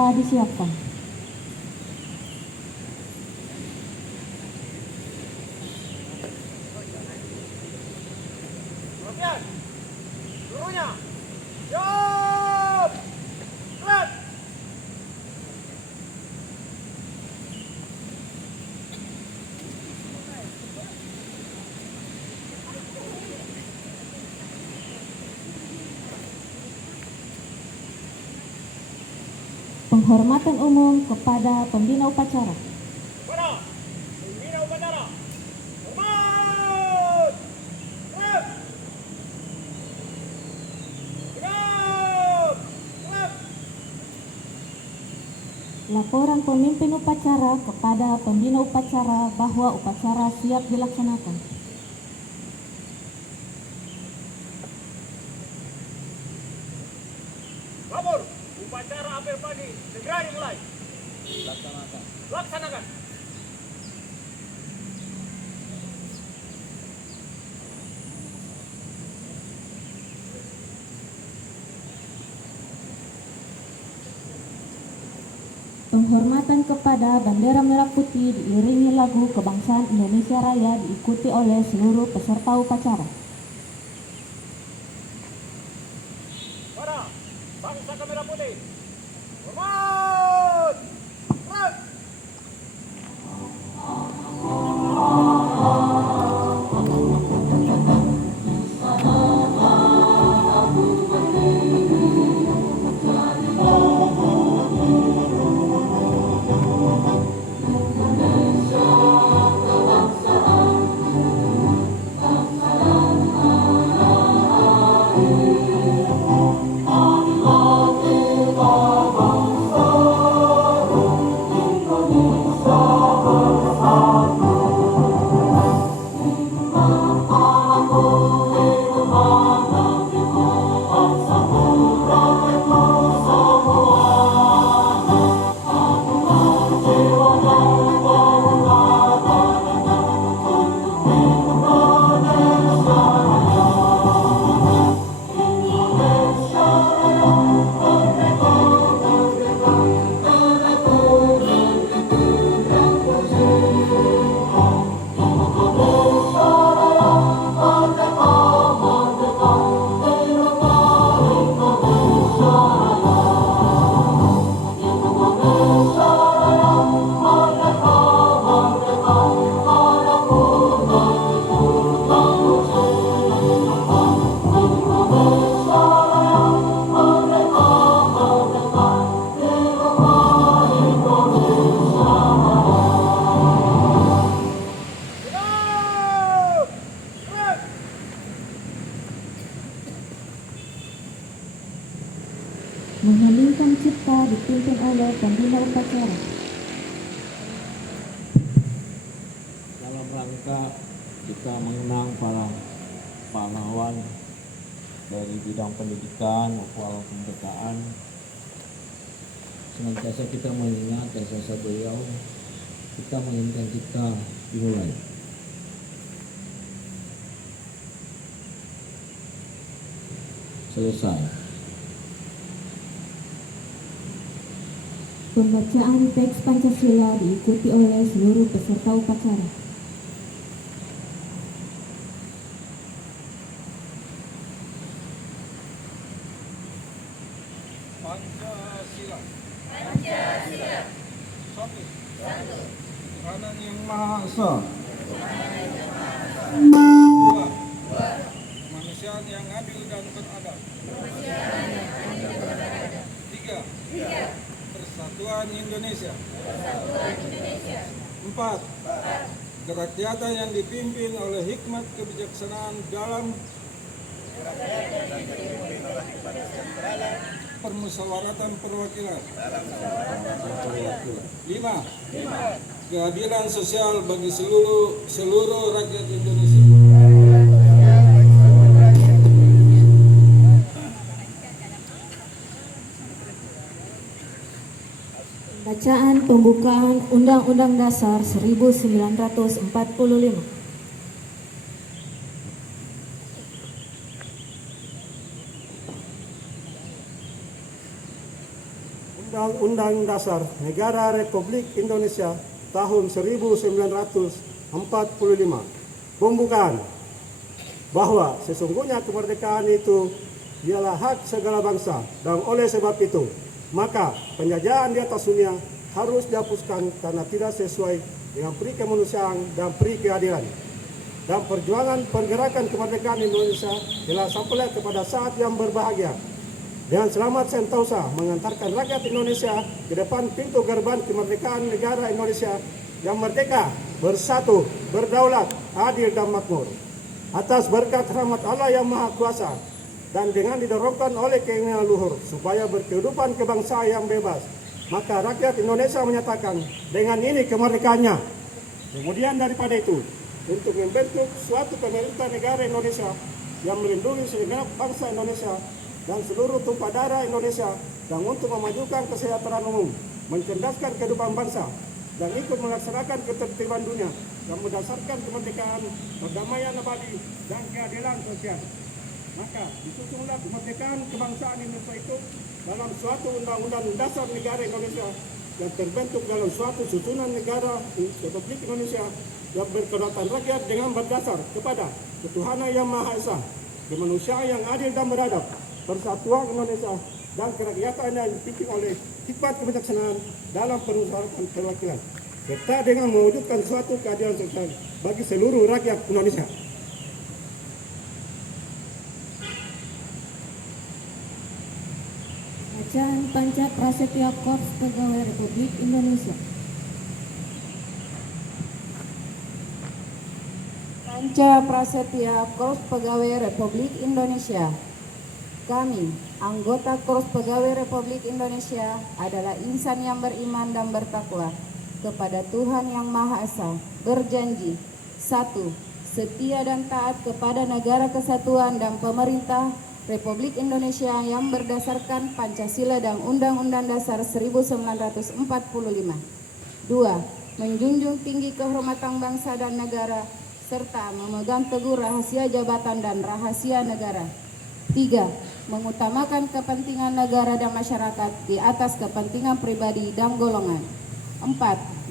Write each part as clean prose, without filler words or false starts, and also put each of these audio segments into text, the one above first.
segera disiapkan. Seluruhnya, siap! Gerak! Penghormatan umum kepada pembina upacara. Para pembina upacara, hormat! Gerak! Gerak! Gerak! Laporan pemimpin upacara kepada pembina upacara bahwa upacara siap dilaksanakan. Lapor, upacara apel pagi segera dimulai. Laksanakan. Laksanakan. Penghormatan kepada bendera merah putih diiringi lagu kebangsaan Indonesia Raya diikuti oleh seluruh peserta upacara. Para bangsa kamera putih, hormat! Gerak! Gerak! Gerak! Mengheningkan cipta dipimpin oleh pembina upacara. Dalam rangka kita mengenang para pahlawan dari bidang pendidikan maupun kemerdekaan, senantiasa kita mengingat jasa beliau, kita menginginkan kita dimulai. Selesai. Pembacaan teks Pancasila diikuti oleh seluruh peserta upacara. Pancasila. Pancasila. Satu. Tuhanan Yang Maha Esa. Dua. Kemanusiaan yang adil dan beradab. Tiga. Persatuan Indonesia. Empat. Kerakyatan yang dipimpin oleh hikmat kebijaksanaan dalam permusyawaratan perwakilan. 5. Keadilan sosial bagi seluruh rakyat Indonesia. Bacaan pembukaan Undang-Undang Dasar 1945. Undang-Undang Dasar Negara Republik Indonesia tahun 1945. Pembukaan bahwa sesungguhnya kemerdekaan itu ialah hak segala bangsa, dan oleh sebab itu maka penjajahan di atas dunia harus dihapuskan karena tidak sesuai dengan peri kemanusiaan dan peri keadilan. Dan perjuangan pergerakan kemerdekaan Indonesia telah sampai kepada saat yang berbahagia. Dengan selamat sentosa mengantarkan rakyat Indonesia ke depan pintu gerbang kemerdekaan negara Indonesia yang merdeka, bersatu, berdaulat, adil dan makmur. Atas berkat rahmat Allah yang Maha Kuasa dan dengan didorongkan oleh keinginan luhur supaya berkehidupan kebangsaan yang bebas, maka rakyat Indonesia menyatakan dengan ini kemerdekaannya. Kemudian daripada itu, untuk membentuk suatu pemerintah negara Indonesia yang melindungi segenap bangsa Indonesia dan seluruh tumpah darah Indonesia, dan untuk memajukan kesejahteraan umum, mencerdaskan kehidupan bangsa, dan ikut melaksanakan ketertiban dunia yang berdasarkan kemerdekaan, perdamaian abadi, dan keadilan sosial. Maka disusunlah kemerdekaan kebangsaan Indonesia itu dalam suatu undang-undang dasar negara Indonesia yang terbentuk dalam suatu susunan negara Republik Indonesia yang berkedaulatan rakyat dengan berdasar kepada ketuhanan yang Maha Esa, kemanusiaan yang adil dan beradab, persatuan Indonesia, dan kerakyatan yang dipimpin oleh hikmat kebijaksanaan dalam permusyawaratan perwakilan, serta dengan mewujudkan suatu keadilan sosial bagi seluruh rakyat Indonesia. Bacaan Panca Prasetya Korps Pegawai Republik Indonesia. Panca Prasetya Korps Pegawai Republik Indonesia. Kami, anggota Korps Pegawai Republik Indonesia, adalah insan yang beriman dan bertakwa kepada Tuhan Yang Maha Esa, berjanji: 1. Setia dan taat kepada negara kesatuan dan pemerintah Republik Indonesia yang berdasarkan Pancasila dan Undang-Undang Dasar 1945. 2. Menjunjung tinggi kehormatan bangsa dan negara, serta memegang teguh rahasia jabatan dan rahasia negara. 3. Mengutamakan kepentingan negara dan masyarakat di atas kepentingan pribadi dan golongan. 4.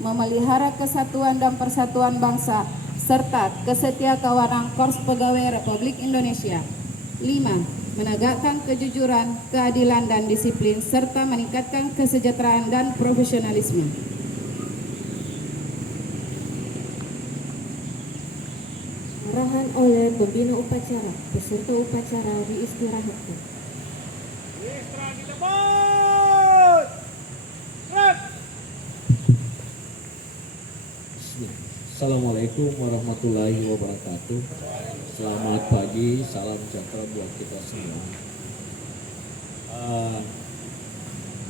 Memelihara kesatuan dan persatuan bangsa serta kesetiakawanan Korps Pegawai Republik Indonesia. 5. Menegakkan kejujuran, keadilan dan disiplin serta meningkatkan kesejahteraan dan profesionalisme. Arahan oleh pembina upacara, peserta upacara diistirahatkan. Istirahat kita bos. Gerak. Assalamualaikum warahmatullahi wabarakatuh. Selamat pagi, salam sejahtera buat kita semua.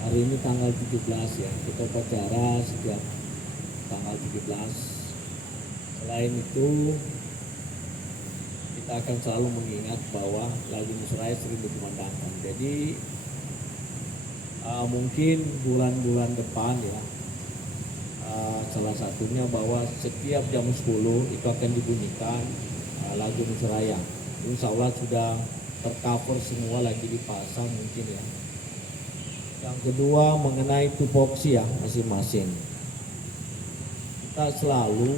Hari ini tanggal 17 ya, kita upacara setiap tanggal 17. Selain itu, kita akan selalu mengingat bahwa lagu Nusraya sering dikumandangkan. Jadi mungkin bulan-bulan depan ya, salah satunya bahwa setiap jam 10 itu akan dibunyikan lagu Nusraya. Insya Allah sudah tercover semua, lagi dipasang mungkin ya. Yang kedua mengenai tupoksi ya masing-masing. Kita selalu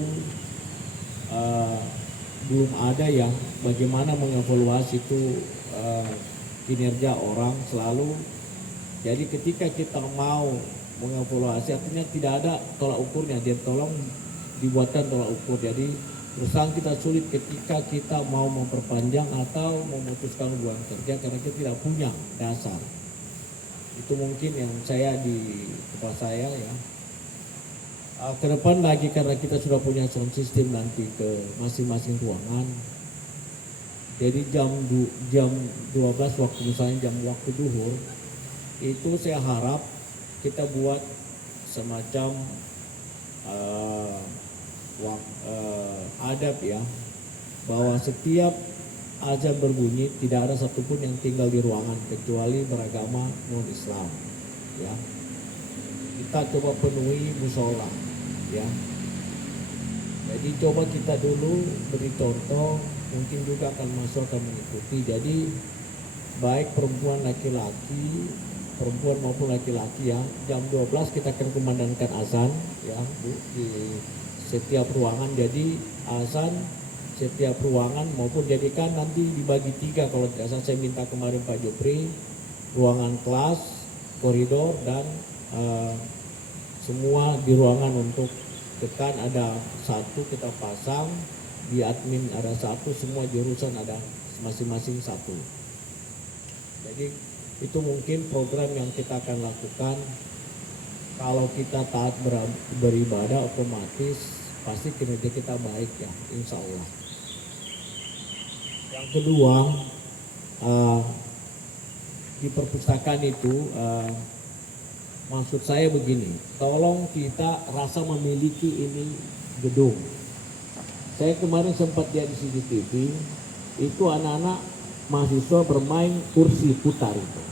belum ada yang bagaimana mengevaluasi itu kinerja orang selalu. Jadi ketika kita mau mengevaluasi artinya tidak ada tolak ukurnya, dia tolong dibuatkan tolak ukur. Jadi perusahaan kita sulit ketika kita mau memperpanjang atau memutuskan hubungan kerja karena kita tidak punya dasar. Itu mungkin yang saya di kepala saya ya. Ke depan lagi karena kita sudah punya sound system nanti ke masing-masing ruangan. Jadi jam 12 waktu misalnya jam waktu duhur itu saya harap kita buat semacam adab ya, bahwa setiap azan berbunyi tidak ada satupun yang tinggal di ruangan kecuali beragama non Islam ya. Kita coba penuhi musola ya. Jadi coba kita dulu beri contoh, mungkin juga akan masuk akan mengikuti. Jadi baik perempuan laki-laki perempuan maupun laki-laki ya. Jam 12 kita akan kumandangkan azan ya di setiap ruangan. Jadi azan setiap ruangan maupun jadikan nanti dibagi 3 kalau tidak salah saya minta kemarin Pak Jupri, ruangan kelas, koridor dan semua di ruangan untuk tekan ada 1 kita pasang, di admin ada 1, semua jurusan ada masing-masing 1. Jadi itu mungkin program yang kita akan lakukan. Kalau kita taat beribadah otomatis pasti kinerja kita baik ya, insya Allah. Yang kedua, di perpustakaan itu maksud saya begini, tolong kita rasa memiliki ini gedung. Saya kemarin sempat lihat di CCTV, itu anak-anak mahasiswa bermain kursi putar itu.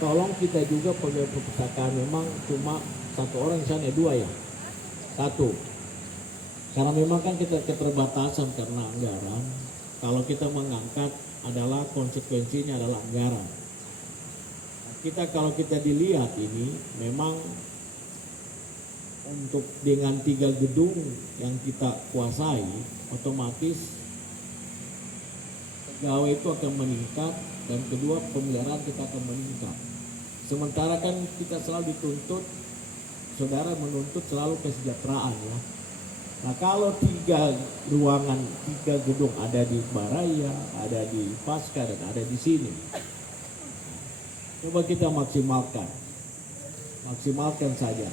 Tolong kita juga pegawai perpustakaan, memang cuma 1 orang di sana, 2 ya? 1. Karena memang kan kita keterbatasan karena anggaran. Kalau kita mengangkat adalah konsekuensinya adalah anggaran. Kalau kita dilihat ini memang untuk dengan 3 gedung yang kita kuasai, otomatis pegawai itu akan meningkat dan kedua pemeliharaan kita akan meningkat. Sementara kan kita selalu dituntut, saudara menuntut selalu kesejahteraan ya. Nah kalau 3 ruangan, 3 gedung ada di Baraya, ada di Pasca dan ada di sini. Coba kita maksimalkan saja.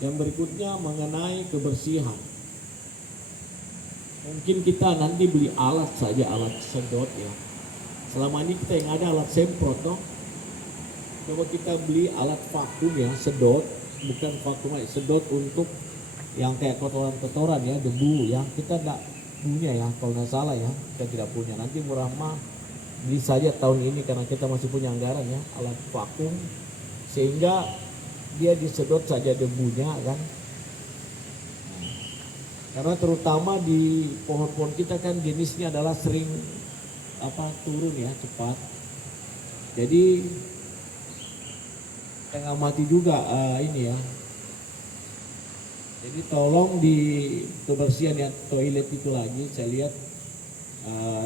Yang berikutnya mengenai kebersihan. Mungkin kita nanti beli alat saja, alat sedot ya. Selama ini kita yang ada alat semprot dong. Coba kita beli alat vakum ya, sedot, bukan vakum aja, sedot untuk yang kayak kotoran-kotoran ya, debu ya. Kita enggak punya ya, kalau nggak salah ya, kita tidak punya. Nanti murah mah beli saja tahun ini karena kita masih punya anggaran ya, alat vakum sehingga dia disedot saja debunya kan. Karena terutama di pohon-pohon kita kan jenisnya adalah sering turun ya cepat. Jadi saya amati juga ini ya. Jadi tolong di kebersihan ya, toilet itu lagi saya lihat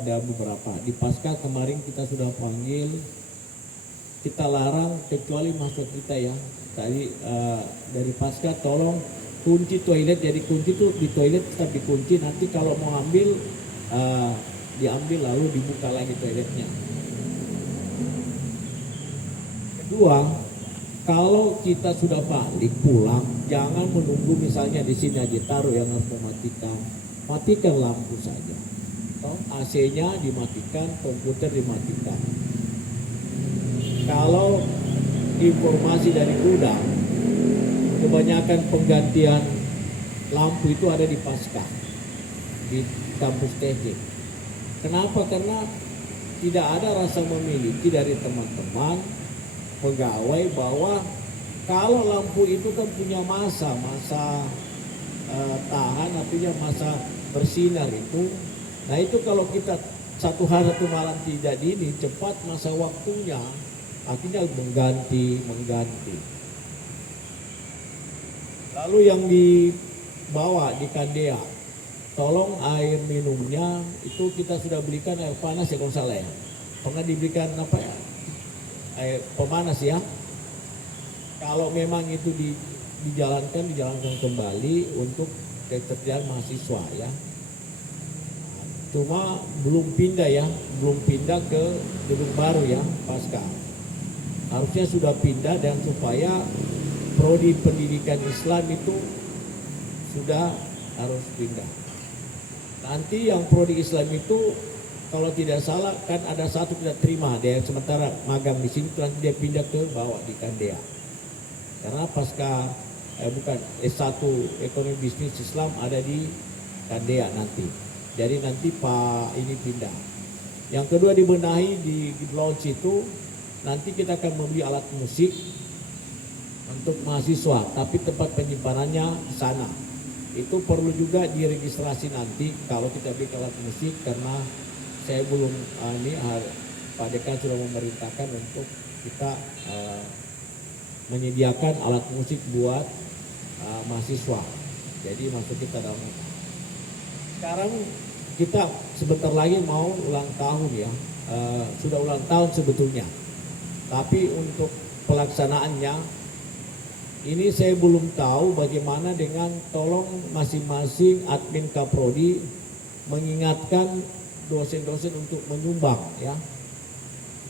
ada beberapa. Di Pasca kemarin kita sudah panggil, kita larang kecuali mahasiswa kita ya. Tadi dari Pasca tolong kunci toilet, jadi kunci itu di toilet tetap dikunci, nanti kalau mau ambil diambil lalu dibuka lagi toiletnya. Kedua, kalau kita sudah balik pulang, jangan menunggu misalnya di sini aja taruh yang harus mematikan, matikan lampu saja. AC-nya dimatikan, komputer dimatikan. Kalau informasi dari gudang, kebanyakan penggantian lampu itu ada di Pasca, di kampus teknik. Kenapa? Karena tidak ada rasa memiliki dari teman-teman pegawai bahwa kalau lampu itu kan punya masa tahan, artinya masa bersinar itu. Nah itu kalau kita 1 hari 1 malam tidak ini cepat masa waktunya, akhirnya mengganti. Lalu yang dibawa di Kandea, tolong air minumnya itu kita sudah belikan air panas ya kalau salah ya. Pernah diberikan air pemanas ya. Kalau memang itu dijalankan kembali untuk ketersediaan mahasiswa ya. Cuma belum pindah ke gedung baru ya Pasca. Harusnya sudah pindah dan supaya prodi pendidikan Islam itu sudah harus pindah. Nanti yang prodi Islam itu kalau tidak salah kan ada 1 tidak terima, dia sementara magang di sini nanti dia pindah ke bawah di Kandea. Karena Pasca S1 ekonomi bisnis Islam ada di Kandea nanti. Jadi nanti Pak ini pindah. Yang kedua dibenahi di lounge itu nanti kita akan membeli alat musik untuk mahasiswa, tapi tempat penyimpanannya di sana. Itu perlu juga diregistrasi nanti kalau kita beli alat musik karena saya belum Pak Dekan sudah memerintahkan untuk kita menyediakan alat musik buat mahasiswa. Jadi masuk kita dalam. Sekarang kita sebentar lagi mau ulang tahun ya, sudah ulang tahun sebetulnya. Tapi untuk pelaksanaannya ini saya belum tahu bagaimana dengan tolong masing-masing admin Kaprodi mengingatkan dosen-dosen untuk menyumbang ya.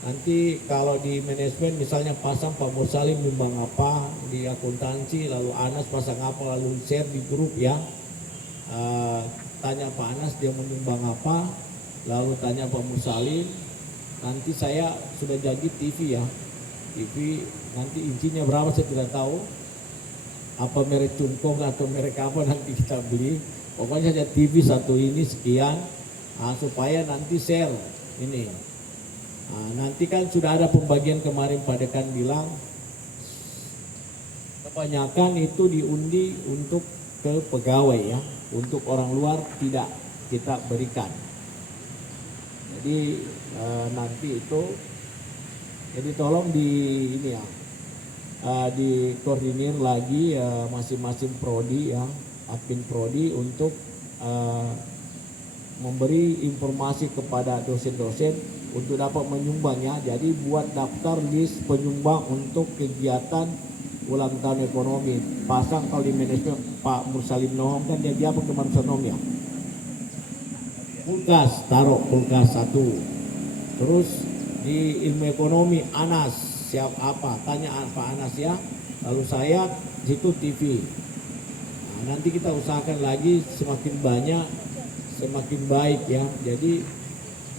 Nanti kalau di manajemen misalnya pasang Pak Mursalim nyumbang apa, di akuntansi lalu Anas pasang apa, lalu share di grup ya. Tanya Pak Anas dia menyumbang apa, lalu tanya Pak Mursalim. Nanti saya sudah janji TV ya, TV nanti incinya berapa saya tidak tahu, apa merek Cungkong atau merek apa nanti kita beli, pokoknya saja TV satu ini sekian, supaya nanti share ini. Nanti kan sudah ada pembagian kemarin Pak Dekan bilang kebanyakan itu diundi untuk ke pegawai ya, untuk orang luar tidak kita berikan. Jadi nanti itu, jadi tolong di ini ya, dikoordinir lagi masing-masing prodi ya, admin prodi untuk memberi informasi kepada dosen-dosen untuk dapat menyumbangnya. Jadi buat daftar list penyumbang untuk kegiatan ulang tahun ekonomi. Pasang kalau di manajemen Pak Mursalim Nohong kan dia apa kemanusiaan ya. Kulkas, taruh kulkas satu. Terus di ilmu ekonomi Anas siap apa? Tanya Pak Anas ya. Lalu saya situ TV. Nanti kita usahakan lagi semakin banyak semakin baik ya. Jadi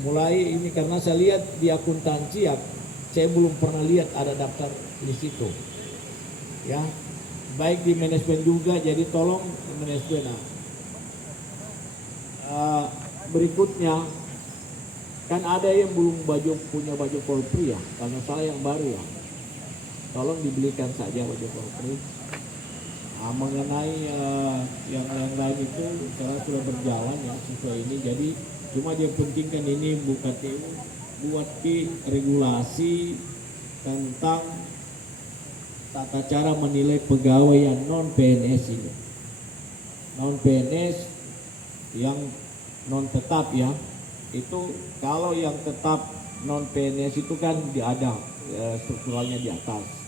mulai ini karena saya lihat di akuntansi ya, saya belum pernah lihat ada daftar di situ. Ya, baik di manajemen juga. Jadi tolong manajemen. Berikutnya kan ada yang belum punya baju Polri ya, karena saya yang baru ya. Tolong dibelikan saja baju Polri. Mengenai yang lain itu sekarang sudah berjalan ya sesuai ini. Jadi cuma dia pentingkan ini Bu KTU buat regulasi tentang tata cara menilai pegawai yang non PNS ini. Non PNS yang non tetap ya. Itu kalau yang tetap non PNS itu kan ada strukturalnya di atas.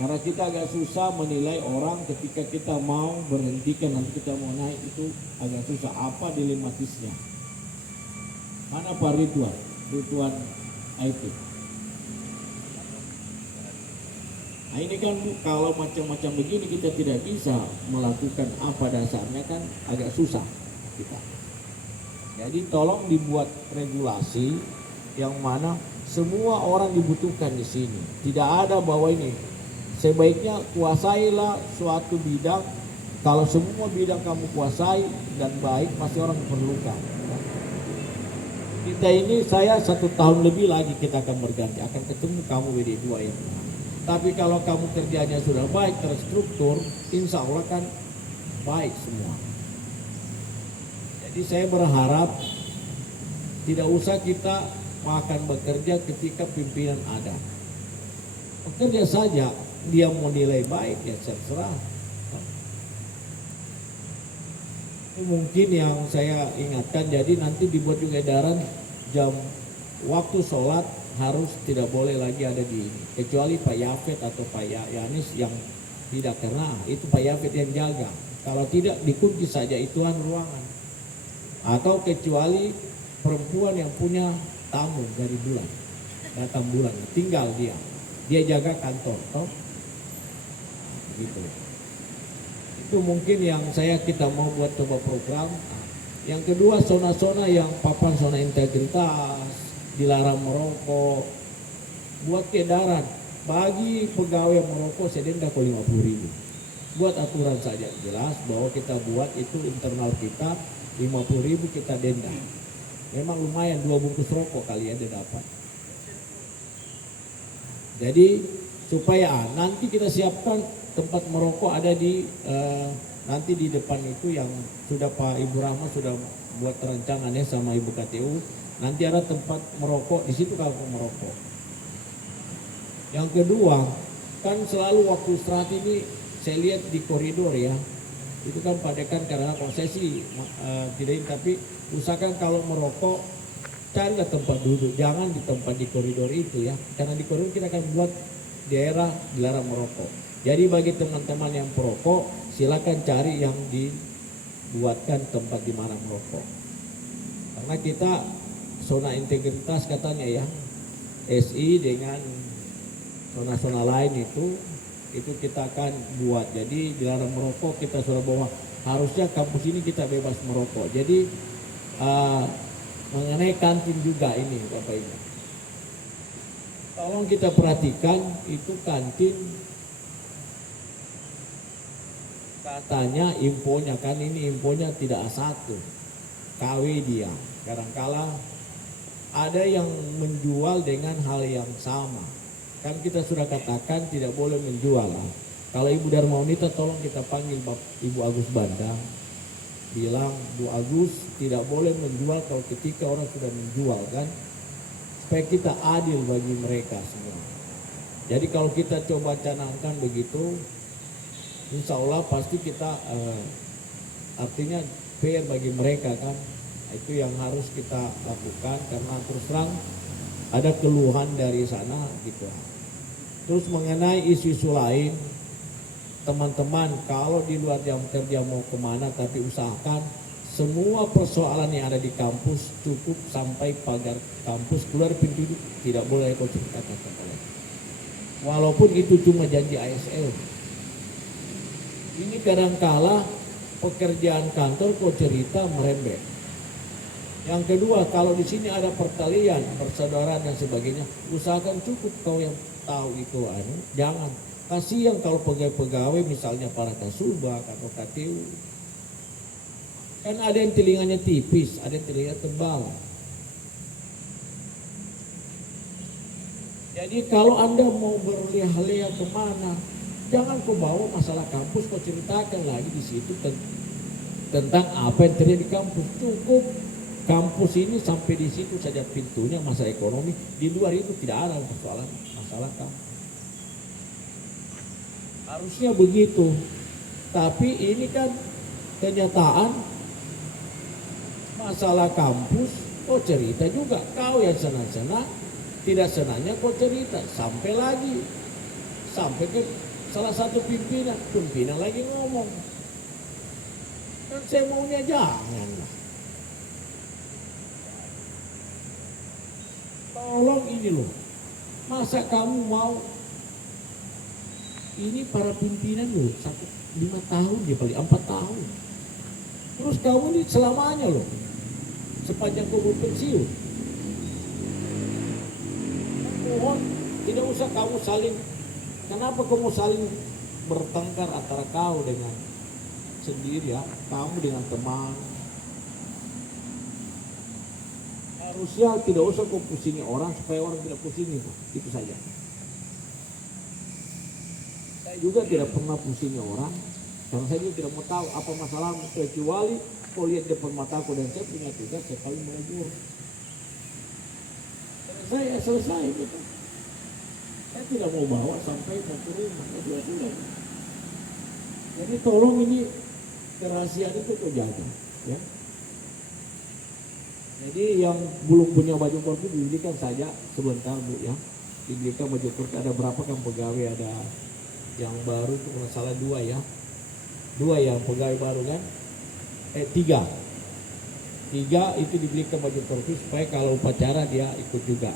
Karena kita agak susah menilai orang ketika kita mau berhentikan nanti kita mau naik, itu agak susah. Apa dilematisnya? Mana Pak Ridwan? Ridwan IT. Nah ini kan kalau macam-macam begini kita tidak bisa melakukan apa dasarnya, kan agak susah kita. Jadi tolong dibuat regulasi yang mana semua orang dibutuhkan di sini. Tidak ada bahwa ini sebaiknya kuasailah suatu bidang. Kalau semua bidang kamu kuasai dan baik, pasti orang diperlukan. Kita ini saya 1 tahun lebih lagi kita akan berganti, akan ketemu kamu WD2 ya. Tapi kalau kamu kerjanya sudah baik, terstruktur, insya Allah kan baik semua. Jadi saya berharap tidak usah kita akan bekerja ketika pimpinan ada. Bekerja saja, dia mau nilai baik ya terserah. Mungkin yang saya ingatkan, jadi nanti dibuat juga edaran jam waktu sholat harus tidak boleh lagi ada di ini. Kecuali Pak Yafet atau Pak Yanis yang tidak, karena itu Pak Yafet yang jaga. Kalau tidak dikunci saja ituan ruangan. Atau kecuali perempuan yang punya tamu dari bulan, datang bulan, tinggal dia jaga kantor, toh gitu. Itu mungkin yang kita mau buat coba program. Yang kedua, zona-zona yang papan zona integritas, dilarang merokok, buat edaran bagi pegawai yang merokok saya denda 50.000. Buat aturan saja jelas bahwa kita buat itu internal kita 50.000 kita denda. Memang lumayan 2 bungkus rokok kali ya dia dapat. Jadi supaya nanti kita siapkan tempat merokok ada di nanti di depan itu yang sudah Pak Ibu Rahma sudah buat rancangannya sama Ibu KTU. Nanti ada tempat merokok di situ kalau merokok. Yang kedua, kan selalu waktu istirahat ini saya lihat di koridor ya, itu kan padekan karena kalau saya sih tidak ini, tapi usahakan kalau merokok carilah tempat duduk, jangan di tempat di koridor itu ya, karena di koridor kita akan buat daerah dilarang merokok. Jadi bagi teman-teman yang perokok, silakan cari yang dibuatkan tempat di mana merokok. Karena kita zona integritas katanya ya, SI dengan zona-zona lain itu kita akan buat. Jadi dilarang merokok, kita sudah bawa, harusnya kampus ini kita bebas merokok. Jadi mengenai kantin juga ini Bapak Ibu, tolong kita perhatikan itu kantin, katanya infonya kan ini infonya tidak A1, KW dia. Kadangkala ada yang menjual dengan hal yang sama. Kan kita sudah katakan tidak boleh menjual. Kalau Ibu Darmawanita tolong kita panggil Ibu Agus Bandang, bilang Bu Agus tidak boleh menjual kalau ketika orang sudah menjual kan, supaya kita adil bagi mereka semua. Jadi kalau kita coba canangkan begitu, insya Allah pasti kita artinya fair bagi mereka kan. Itu yang harus kita lakukan, karena terus terang ada keluhan dari sana gitu. Terus mengenai isu-isu lain, teman-teman kalau di luar jam kerja mau kemana, tapi usahakan semua persoalan yang ada di kampus cukup sampai pagar kampus, keluar pintu tidak boleh kau ceritakan kepada lagi. Walaupun itu cuma janji ASL. Ini kadangkala pekerjaan kantor kau cerita merembet. Yang kedua, kalau di sini ada pertalian, persaudaraan dan sebagainya, usahakan cukup kau yang tahu itu jangan. Kasihan kalau pegawai-pegawai misalnya para kasubag atau KTU. Kan ada yang telinganya tipis, ada yang telinganya tebal. Jadi kalau Anda mau berliah-liah kemana, jangan kau bawa masalah kampus, kau ceritakan lagi di situ tentang apa yang terjadi di kampus. Cukup kampus ini sampai di situ saja pintunya, masalah ekonomi. Di luar itu tidak ada persoalan masalah kampus. Harusnya begitu. Tapi ini kan kenyataan masalah kampus, kau cerita juga. Kau yang senang-senang, tidak senangnya kau cerita. Sampai ke salah satu pimpinan lagi ngomong. Kan saya maunya jangan. Tolong ini loh, masa kamu mau, ini para pimpinan loh, 5 tahun dia paling 4 tahun. Terus kamu ini selamanya loh, sepanjang kamu pensiun. Mohon, tidak usah kamu saling, kenapa kamu saling bertengkar antara kau dengan sendiri ya, kamu dengan teman. Harusnya tidak usah kau pusingi orang supaya orang tidak pusing itu saja. Saya juga tidak pernah pusingi orang, karena saya juga tidak mau tahu apa masalahmu, kecuali kau lihat depan mataku dan saya punya tugas, saya paling menegur. Selesai gitu. Saya tidak mau bawa sampai ke rumah, sudah. Jadi tolong ini kerahasiaan itu kau jaga, ya. Jadi yang belum punya baju korpi dibelikan saja sebentar Bu ya. Dibelikan baju korpi, ada berapa kan pegawai, ada yang baru itu kalau salah 2 ya. 2 yang pegawai baru kan. 3 itu dibelikan baju korpi supaya kalau upacara dia ikut juga.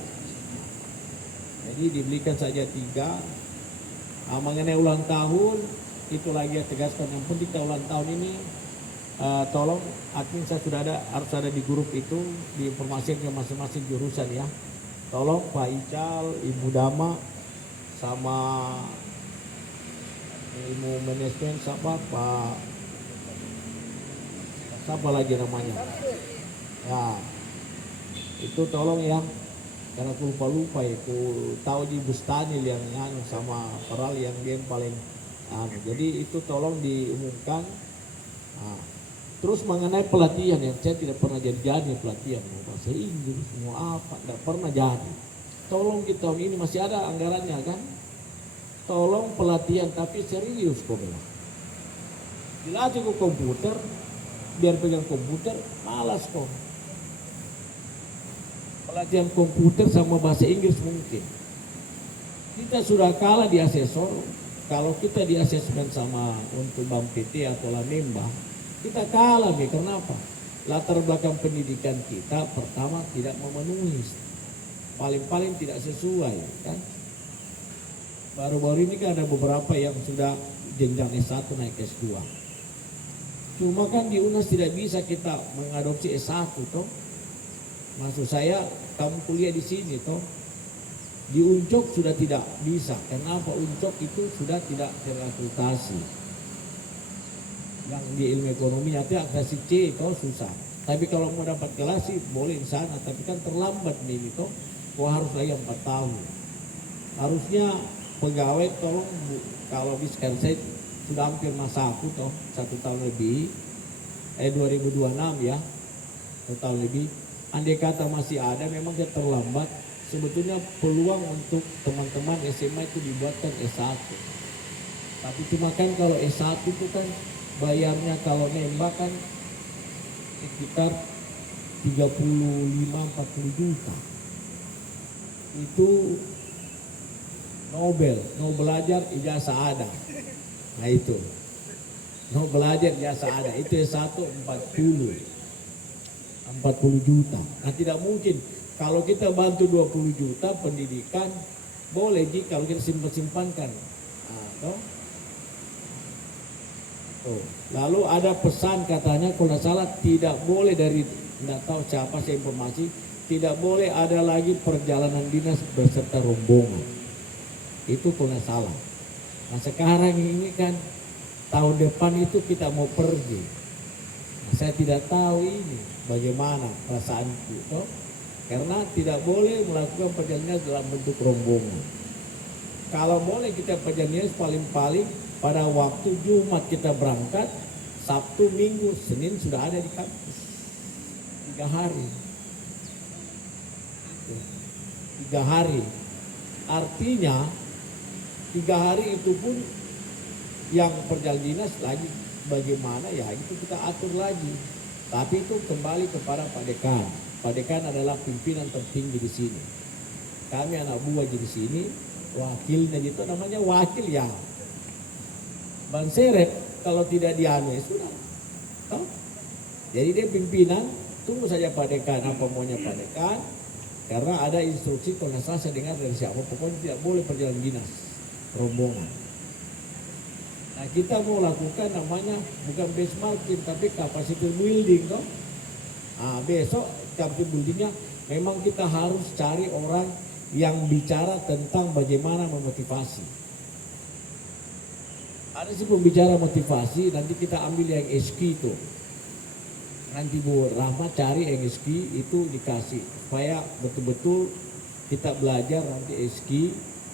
Jadi dibelikan saja 3. Mengenai ulang tahun itu lagi ya, tegaskan yang penting ulang tahun ini tolong admin saya sudah harus ada di grup itu, diinformasikan ke masing-masing jurusan ya. Tolong Pak Ical, Ibu Dama, sama ilmu manajemen siapa siapa lagi namanya ya, itu tolong ya, karena aku lupa itu, tahu di Bustani yang sama Peral yang dia paling jadi itu tolong diumumkan. Terus mengenai pelatihan yang saya tidak pernah jadi pelatihan, mau bahasa Inggris, mau apa, tidak pernah jadi. tolong kita tahun ini masih ada anggarannya kan, tolong pelatihan tapi serius kok bilang. Dilatih ke komputer, biar pegang komputer, malas kok. Pelatihan komputer sama bahasa Inggris mungkin. Kita sudah kalah di asesor, kalau kita di asesmen sama untuk BAM PT atau Lamemba, kita kalah nih, kenapa? Latar belakang pendidikan kita pertama tidak memenuhi, paling-paling tidak sesuai kan. Baru-baru ini kan ada beberapa yang sudah jenjang S1 naik S2. Cuma kan di UNAS tidak bisa kita mengadopsi S1 toh. Maksud saya kamu kuliah di sini toh. Di Uncok sudah tidak bisa. Kenapa? Uncok itu sudah tidak terakreditasi. Yang di ilmu ekonomi nanti akreditasi C itu susah. Tapi kalau mau dapat kelas sih boleh di sana. Tapi kan terlambat nih itu. Wah harus lagi 4 tahun. Harusnya pegawai tolong Bu, kalau bisa kan saya sudah hampir masa aku toh 1 tahun lebih. 2026 ya. 1 tahun lebih. Andai kata masih ada memang dia terlambat. Sebetulnya peluang untuk teman-teman SMA itu dibuatkan S1. Tapi cuma kan kalau S1 itu kan bayarnya kalau nembak kan sekitar 35-40 juta. Itu Nobel belajar ijazah ada. Nah itu. Belajar ijazah ada. Itu S1 40 juta. Nah tidak mungkin kalau kita bantu 20 juta pendidikan boleh jika kalau kita simpan-simpankan. Nah, lalu ada pesan katanya kalau tidak salah tidak boleh dari tidak tahu siapa saya informasi tidak boleh ada lagi perjalanan dinas beserta rombongan. Itu kalau tidak salah. Nah sekarang ini kan tahun depan itu kita mau pergi. Nah, saya tidak tahu ini bagaimana perasaanku toh? Karena tidak boleh melakukan perjalanan dalam bentuk rombongan. Kalau boleh kita perjalanan paling-paling pada waktu Jumat kita berangkat, Sabtu, Minggu, Senin sudah ada di kampus. 3 hari. 3 hari. Artinya 3 hari itu pun yang perjalanan dinas lagi bagaimana ya itu kita atur lagi. Tapi itu kembali kepada Pak Dekan. Pak Dekan adalah pimpinan tertinggi di sini. Kami anak buah di sini, wakilnya itu namanya wakil ya. Ban Serep kalau tidak dianu sudah. Tahu? Jadi dia pimpinan, tunggu saja Pak Dekan apa maunya Pak Dekan. Karena ada instruksi kalau nggak salah saya dengar dari siapa, pokoknya tidak boleh perjalanan dinas, rombongan. Nah kita mau lakukan namanya bukan benchmarking tapi capacity building toh. Nah besok capacity buildingnya memang kita harus cari orang yang bicara tentang bagaimana memotivasi. Ada sih pembicara motivasi, nanti kita ambil yang SQ itu. Nanti Bu Rahmat cari yang SQ itu dikasih supaya betul-betul kita belajar nanti SQ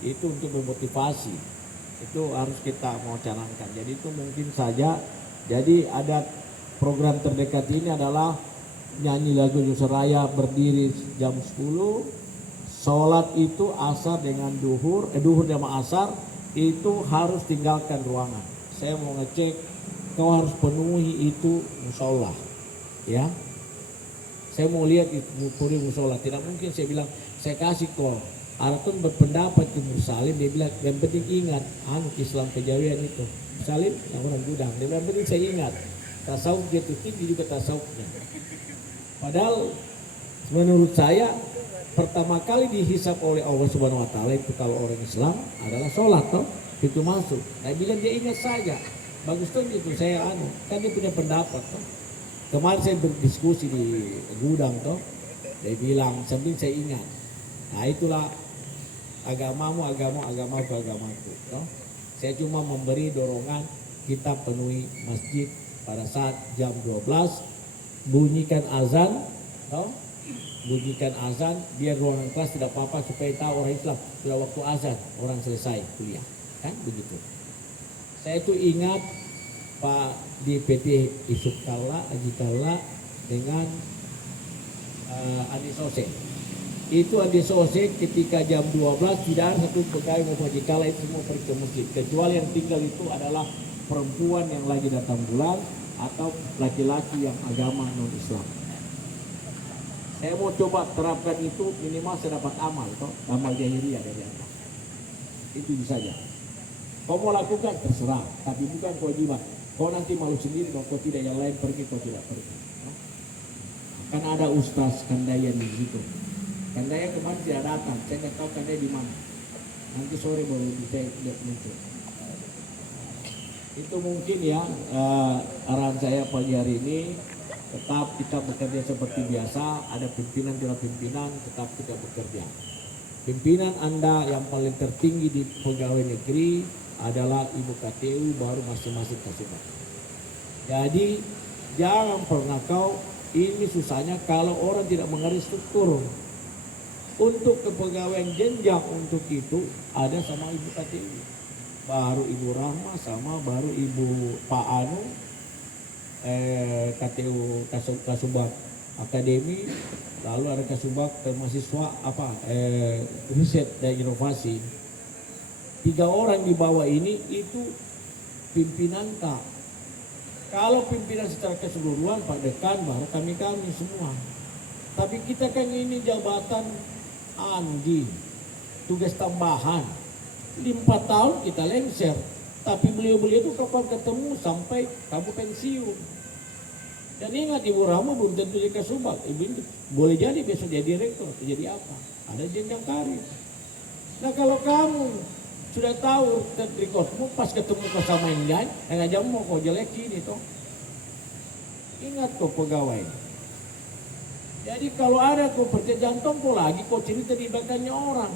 itu untuk memotivasi. Itu harus kita mau canangkan. Jadi itu mungkin saja. Jadi ada program terdekat ini adalah nyanyi lagu Indonesia Raya berdiri jam 10, sholat itu asar dengan duhur sama asar itu harus tinggalkan ruangan. Saya mau ngecek kau harus penuhi itu musola, ya. Saya mau lihat itu musola. Tidak mungkin saya bilang saya kasih kau. Aratun berpendapat ke Musalim, dia bilang yang penting ingat Islam kejawian itu. Musalim yang orang gudang, dia bilang penting saya ingat tasawuf dia itu tinggi juga tasawufnya. Padahal menurut saya pertama kali dihisap oleh Allah Subhanahu Wa Taala itu kalau orang Islam adalah sholat toh itu masuk. Nah bilang dia ingat saja, bagus tuh itu saya kan dia punya pendapat toh. Kemarin saya berdiskusi di gudang toh, dia bilang sambil saya ingat. Nah itulah agamamu agamaku toh. Saya cuma memberi dorongan kita penuhi masjid pada saat jam 12 bunyikan azan toh. Bunyikan azan biar ruangan kelas tidak apa-apa supaya tahu orang Islam sudah waktu azan orang selesai kuliah kan begitu. Saya itu ingat Pak di PT Yusuf Kalla Haji Kalla dengan Anies Hose itu di sosial ketika jam 12 tidak ada satu pegawai mau pergi kala itu semua pergi ke masjid, kecuali yang tinggal itu adalah perempuan yang lagi datang bulan atau laki-laki yang agama non Islam. Saya mau coba terapkan itu minimal saya dapat amal, toh amal jahiliyah dari Allah. Itu saja. Kau mau lakukan terserah, tapi bukan kewajiban. Kau nanti malu sendiri kalau kau tidak, yang lain pergi kau tidak pergi. Kan ada Ustaz Kandayan di situ. Kandayan kemarin tidak datang, saya nggak tahu Kandayan di mana. Nanti sore baru bisa lihat muncul. Itu mungkin ya arahan saya pagi hari ini. Tetap kita bekerja seperti biasa, ada pimpinan tidak pimpinan, tetap kita bekerja. Pimpinan Anda yang paling tertinggi di pegawai negeri adalah Ibu KTU, baru masing-masing kasubag. Jadi jangan pernah kau, ini susahnya kalau orang tidak mengerti struktur. Untuk kepegawaian jenjang untuk itu ada sama Ibu KTU, baru Ibu Rahma, sama baru Ibu Pak Anu, KTU Kasubag Akademi, lalu ada Kasubag mahasiswa riset dan inovasi. 3 orang di bawah ini itu pimpinan Kak. Kalau pimpinan secara keseluruhan Pak Dekan baru kami semua. Tapi kita kan ini jabatan Andi, tugas tambahan. 5 tahun kita lengser. Tapi beliau-beliau itu kapan ketemu sampai kamu pensiun. Dan ingat Ibu Rahma belum tentu jadi Kasubag. Ibu boleh jadi besok jadi direktur, jadi apa? Ada jenjang karir. Nah kalau kamu sudah tahu rekodmu pas ketemu sama yang lain, yang aja mau kau jelekin itu. Ingat kau pegawai. Jadi kalau ada kau percaya jantung kau lagi kau cerita di belakangnya orang.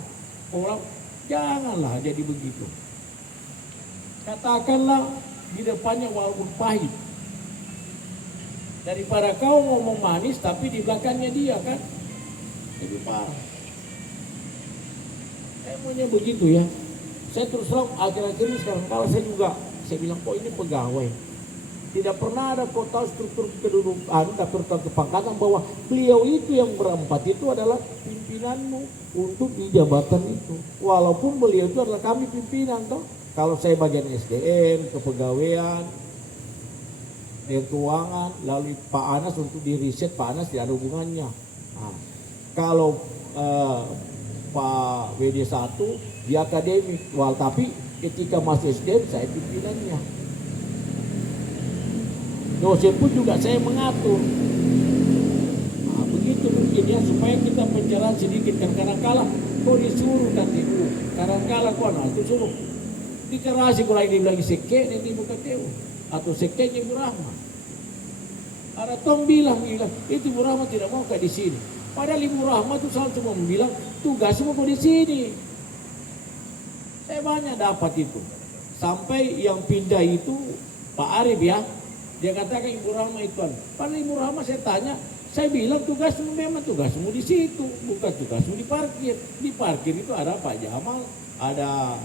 Orang janganlah jadi begitu. Katakanlah di depannya walaupun pahit. Daripada kau ngomong manis tapi di belakangnya dia kan lebih parah. Saya maunya begitu ya. Saya terus terang akhir-akhir ini sekarang kalau saya bilang kok ini pegawai. Tidak pernah ada kau tahu struktur kedudukan dapur kepangkatan bahwa beliau itu yang berempat itu adalah pimpinanmu untuk di jabatan itu. Walaupun beliau itu adalah kami pimpinan toh. Kalau saya bagian SDM, kepegawaian, keuangan, lalu Pak Anas untuk di riset, Pak Anas tidak ada hubungannya. Nah, kalau Pak WD1 di akademik, tapi ketika masuk SDM saya pimpinannya. Dosen pun juga saya mengatur. Nah, begitu mungkin ya supaya kita pencerahan sedikit kan kadang-kala kok disuruh KTU, kadang-kala kok itu suruh dikerasi kalau lagi dibilang seke nanti Ibu KTU atau sekenya Ibu Rahma. Ada tong bilang itu Ibu Rahma tidak mau di sini. Padahal Ibu Rahma itu selalu cuma bilang tugasmu kok di sini. Saya banyak dapat itu. Sampai yang pindah itu Pak Arif ya. Dia katakan Ibu Rahma itu. Padahal Ibu Rahma saya tanya, saya bilang tugasmu memang tugasmu di situ, bukan tugasmu di parkir. Di parkir itu ada Pak Jamal, ada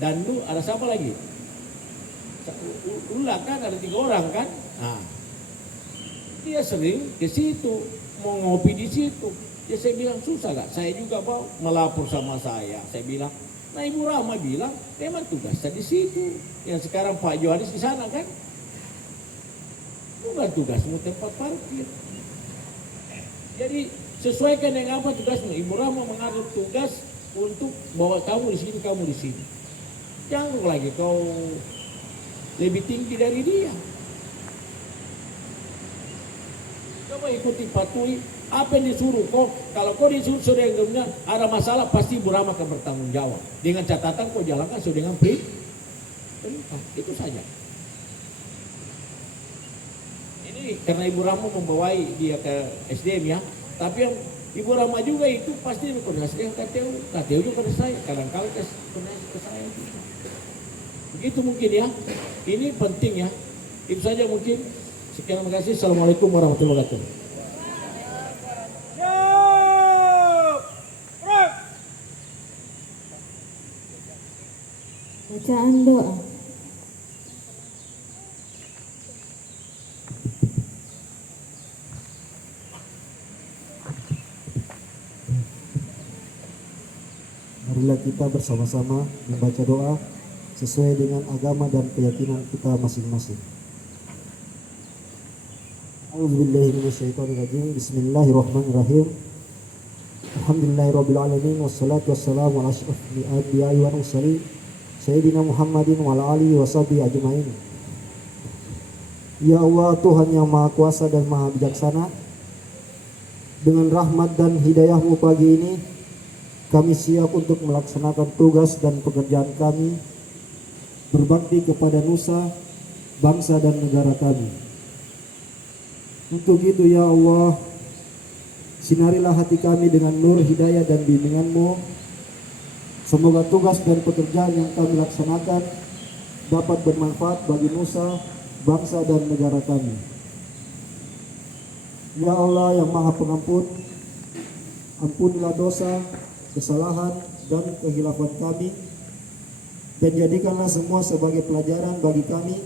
Dandu, ada siapa lagi? Ulah kan ada 3 orang kan? Nah, dia sering ke situ, mau ngopi di situ. Ya saya bilang susah gak? Saya juga mau melapor sama saya. Saya bilang, nah Ibu Rahma bilang memang tugasnya di situ. Yang sekarang Pak Johanis di sana kan? Bukan tugasmu tempat parkir. Jadi sesuaikan dengan apa tugasmu. Ibu Rahma mengatur tugas untuk bawa kamu di sini, kamu di sini. Jangan lagi kau lebih tinggi dari dia. Coba ikuti patuhi apa yang disuruh kau. Kalau kau disuruh sudah yang ada masalah pasti Ibu Rahma akan bertanggung jawab. Dengan catatan kau jalankan sesuai dengan perintah. Itu saja. Ini karena Ibu Rahma membawai dia ke SDM ya. Tapi yang Ibu Rahma juga itu pasti koordinasi dengan KTU. KTU juga ke saya. Kadang-kadang koordinasi ke saya juga. Begitu mungkin ya. Ini penting ya. Itu saja mungkin. Sekian terima kasih. Assalamualaikum warahmatullahi wabarakatuh. Bacaan doa. marilah kita bersama-sama membaca doa sesuai dengan agama dan keyakinan kita masing-masing. A'udzubillahiminasyaitonirrajim. Bismillahirrahmanirrahim. Alhamdulillahirrabbilalamin. Wassalatu wassalamu ala asyrafil anbiya'i wal mursalin Sayyidina Muhammadin wa ala alihi wa sahbihi ajma'in. Ya Allah, Tuhan yang Maha Kuasa dan Maha Bijaksana, dengan rahmat dan hidayah-Mu pagi ini, kami siap untuk melaksanakan tugas dan pekerjaan kami, berbakti kepada nusa, bangsa dan negara kami. Untuk itu ya Allah, sinarilah hati kami dengan nur hidayah dan bimbingan-Mu. Semoga tugas dan pekerjaan yang kami laksanakan dapat bermanfaat bagi nusa, bangsa dan negara kami. Ya Allah yang Maha Pengampun, ampunilah dosa, kesalahan dan kehilafan kami, dan jadikanlah semua sebagai pelajaran bagi kami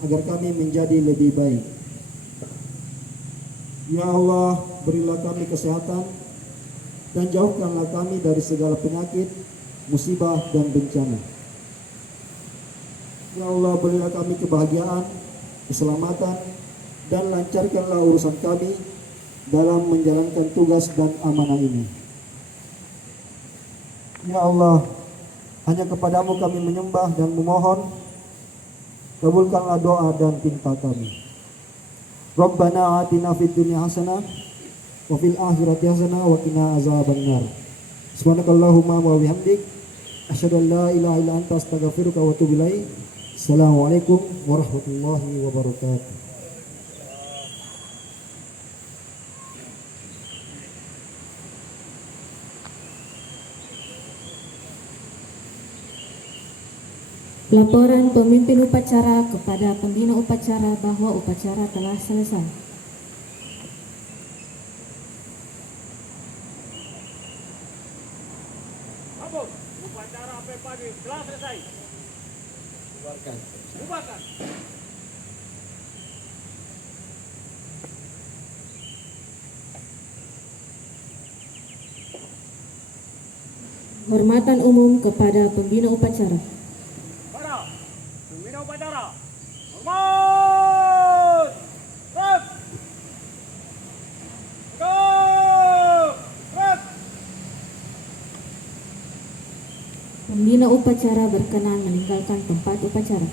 agar kami menjadi lebih baik. Ya Allah, berilah kami kesehatan dan jauhkanlah kami dari segala penyakit, musibah dan bencana. Ya Allah, berilah kami kebahagiaan, keselamatan, dan lancarkanlah urusan kami dalam menjalankan tugas dan amanah ini. Ya Allah, hanya kepadamu kami menyembah dan memohon, kabulkanlah doa dan pinta kami. Rabbana atina fid dunya hasanah wa fil akhirati hasanah wa qina azabannar. Subhanakallahumma wa bihamdik asyhadu an la ilaha illa anta astaghfiruka wa atubu ilaik. Assalamualaikum warahmatullahi wabarakatuh. Laporan pemimpin upacara kepada pembina upacara bahwa upacara telah selesai. Sambung. Upacara apel pagi telah selesai. Bubarkan. Bubarkan. Hormatan umum kepada pembina upacara. Para pembina upacara. Hormat. Rep. Rep. Pembina upacara berkenan meninggalkan tempat upacara.